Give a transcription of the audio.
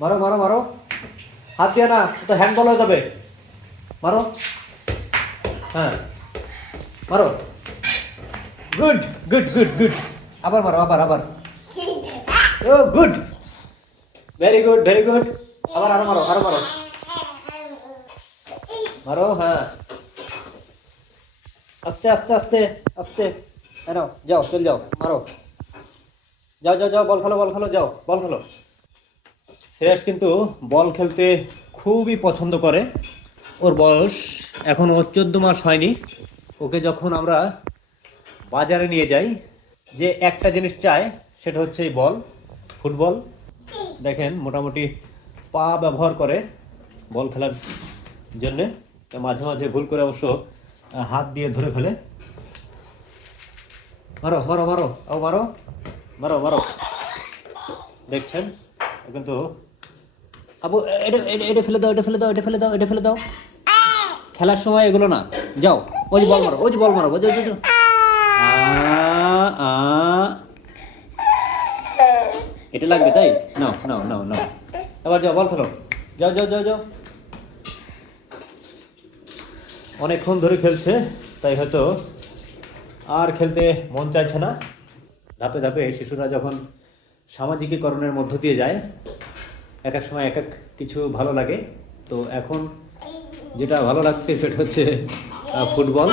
মারো মারো মারো, হাত দিয়ে না, তো হ্যান্ডবল হয়ে যাবে। মারো, হ্যাঁ মারো, গুড গুড গুড গুড, আবার মারো, আবার আবার, oh good, very good very good, আবার আরো মারো, আরো মারো, মারো, হ্যাঁ আস্তে আস্তে আস্তে আস্তে, নাও যাও, চল যাও, মারো, যাও যাও যাও, বল খেলো বল খেলো, যাও বল খেলো। শ্রেয়াস কিন্তু বল খেলতে খুবই পছন্দ করে। ওর বয়স এখন ওর 14 মাস হয়নি। ওকে যখন আমরা বাজারে নিয়ে যাই, যে একটা জিনিস চায় সেটা হচ্ছে এই বল, ফুটবল। দেখেন মোটামুটি পা ব্যবহার করে বল খেলার জন্যে, মাঝে মাঝে ভুল করে অবশ্য হাত দিয়ে ধরে ফেলে। মারো মারো মারো, ও মারো মারো মারো, দেখছেন কিন্তু আবু, এটা এটা ফেলে দাও, এটা ফেলে দাও, এটা ফেলে দাও, এটা ফেলে দাও, খেলার সময় এগুলো না। যাও, ওই যে বল মারো, ওই যে বল মারো, ওই যে এটা লাগবে তাই, নাও নাও নাও নাও, এবার যাও বল খেলো, যাও যাও যাও যাও। অনেকক্ষণ ধরে খেলছে, তাই হয়তো আর খেলতে মন চাইছে না। ধাপে ধাপে শিশুরা যখন সামাজিকীকরণের মধ্য দিয়ে যায়, এক এক সময় এক এক কিছু ভালো লাগে। তো এখন যেটা ভালো লাগছে সেটা হচ্ছে ফুটবল।